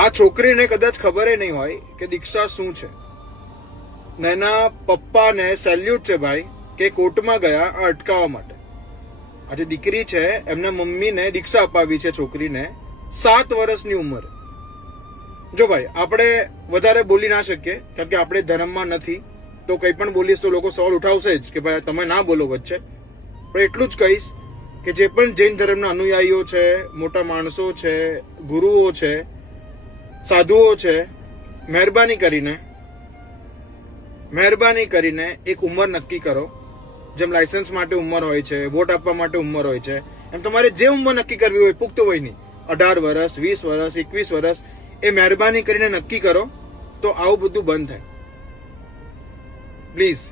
આ છોકરીને કદાચ ખબર નહીં હોય કે દીક્ષા શું છે. એના પપ્પાને સેલ્યુટ છે ભાઈ કે કોર્ટમાં ગયા આ અટકાવવા માટે. આજે દીકરી છે એમના મમ્મીને દીક્ષા અપાવી છે છોકરીને 7 વર્ષની ઉંમરે. જો ભાઈ આપણે વધારે બોલી ના શકીએ કારણ કે આપણે ધર્મમાં નથી, તો કંઈ પણ બોલીશ તો લોકો સવાલ ઉઠાવશે જ કે ભાઈ તમે ના બોલો વચ્ચે. પણ એટલું જ કહીશ કે જે પણ જૈન ધર્મના અનુયાયીઓ છે, મોટા માણસો છે, ગુરુઓ છે, સાધુઓ છે, મહેરબાની કરીને એક ઉંમર નક્કી કરો. જેમ લાયસન્સ માટે ઉંમર હોય છે, વોટ આપવા માટે ઉંમર હોય છે, એમ તમારે જે ઉંમર નક્કી કરવી હોય પુખ્ત વયની 18 વર્ષ, 20 વર્ષ, 21 વર્ષ, એ મહેરબાની કરીને નક્કી કરો તો આવું બધું બંધ થાય. પ્લીઝ.